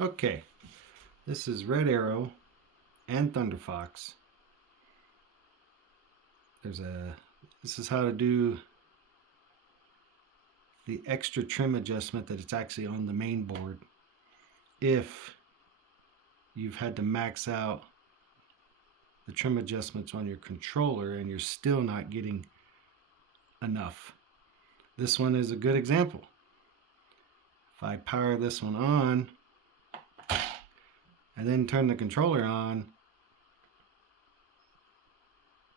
Okay, this is Red Arrow and Thunder Fox. This is how to do the extra trim adjustment that it's actually on the main board if you've had to max out the trim adjustments on your controller and you're still not getting enough. This one is a good example. If I power this one on and then turn the controller on,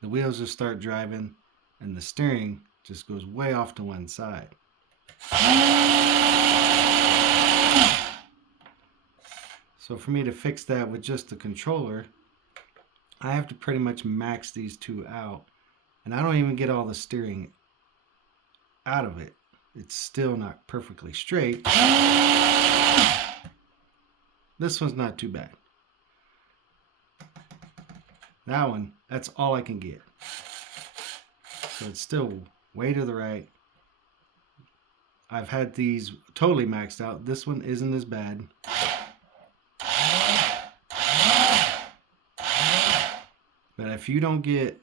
the wheels just start driving and the steering just goes way off to one side. So for me to fix that with just the controller, I have to pretty much max these two out. And I don't even get all the steering out of it. It's still not perfectly straight. This one's not too bad. That one, that's all I can get. So it's still way to the right. I've had these totally maxed out. This one isn't as bad. But if you don't get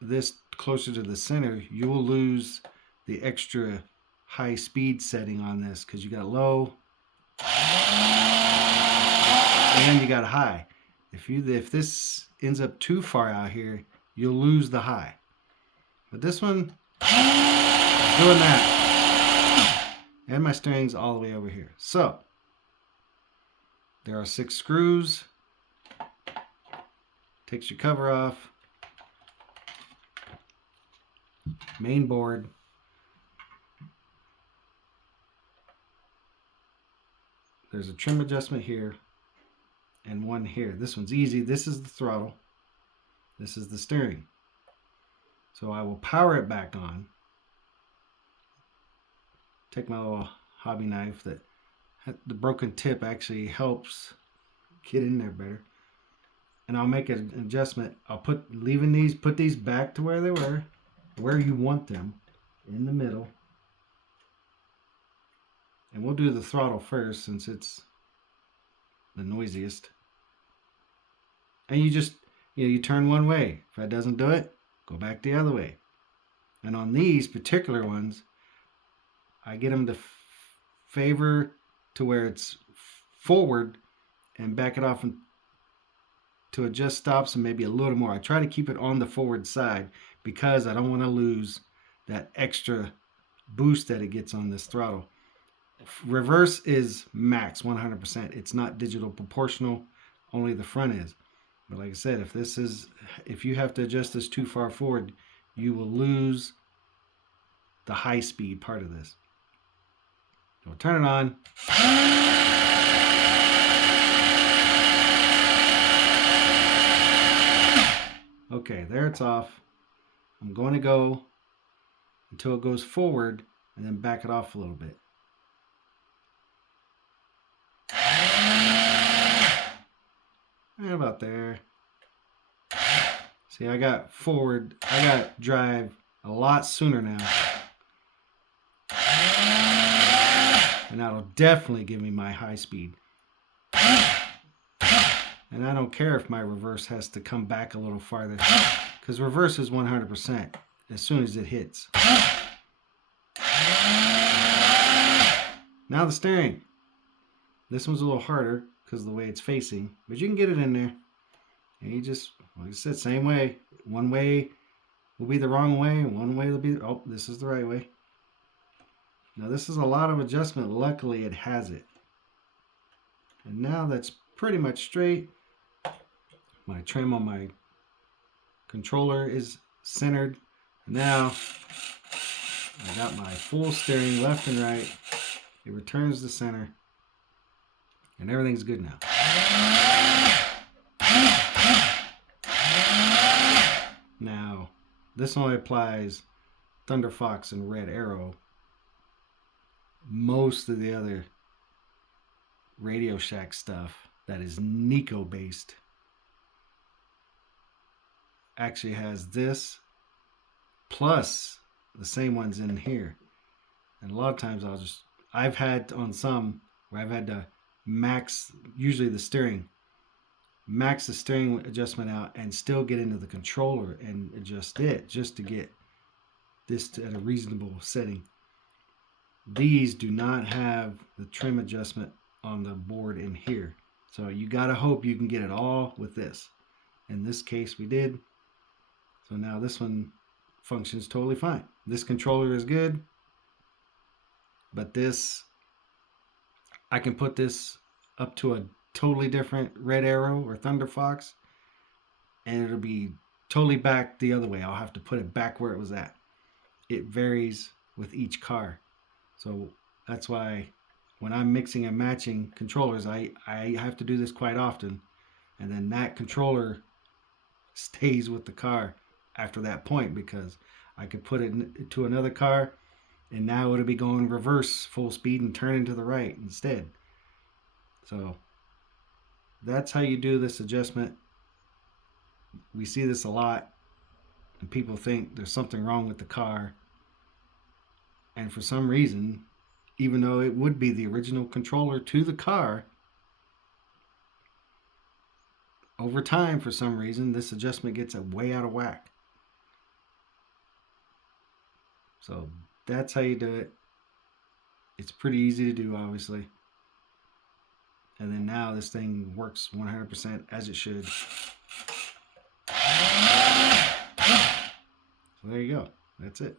this closer to the center, you will lose the extra high speed setting on this because you got low and you got high. If this ends up too far out here, you'll lose the high. But this one is doing that. And my steering's all the way over here. So there are 6 screws. Takes your cover off. Main board. There's a trim adjustment here and one here. This one's easy. This is the throttle. This is the steering. So I will power it back on. Take my little hobby knife that the broken tip actually helps get in there better. And I'll make an adjustment. I'll put these back to where they were, where you want them, in the middle. And we'll do the throttle first since it's the noisiest. And you turn one way. If that doesn't do it, go back the other way. And on these particular ones, I get them to favor to where it's forward and back it off and to adjust stops and maybe a little more. I try to keep it on the forward side because I don't want to lose that extra boost that it gets on this throttle. Reverse is max 100%. It's not digital proportional, only the front is. But like I said, if you have to adjust this too far forward, you will lose the high speed part of this. So we'll turn it on. Okay, there it's off. I'm going to go until it goes forward and then back it off a little bit. Right about there. See, I got drive a lot sooner now. And that'll definitely give me my high speed. And I don't care if my reverse has to come back a little farther, because reverse is 100% as soon as it hits. Now the steering. This one's a little harder because of the way it's facing, but you can get it in there. And you just, like I said, same way. One way will be the wrong way, and one way will be, oh, this is the right way. Now this is a lot of adjustment. Luckily it has it. And now that's pretty much straight. My trim on my controller is centered. Now I got my full steering left and right. It returns to center. And everything's good now. Now, this only applies Thunder Fox and Red Arrow. Most of the other Radio Shack stuff that is Nico based actually has this plus the same ones in here. And a lot of times I've had on some where I've had to max, usually the steering, max the steering adjustment out and still get into the controller and adjust it just to get this at a reasonable setting. These do not have the trim adjustment on the board in here. So you got to hope you can get it all with this. In this case, we did. So now this one functions totally fine. This controller is good, but this, I can put this up to a totally different Red Arrow or Thunder Fox, and it'll be totally back the other way. I'll have to put it back where it was at. It varies with each car. So that's why when I'm mixing and matching controllers, I have to do this quite often. And then that controller stays with the car after that point, because I could put it to another car and now it'll be going reverse full speed and turning to the right instead. So that's how you do this adjustment. We see this a lot, and people think there's something wrong with the car. And for some reason, even though it would be the original controller to the car, over time, for some reason, this adjustment gets way out of whack. So that's how you do it. It's pretty easy to do, obviously. And then now this thing works 100% as it should. So there you go. That's it.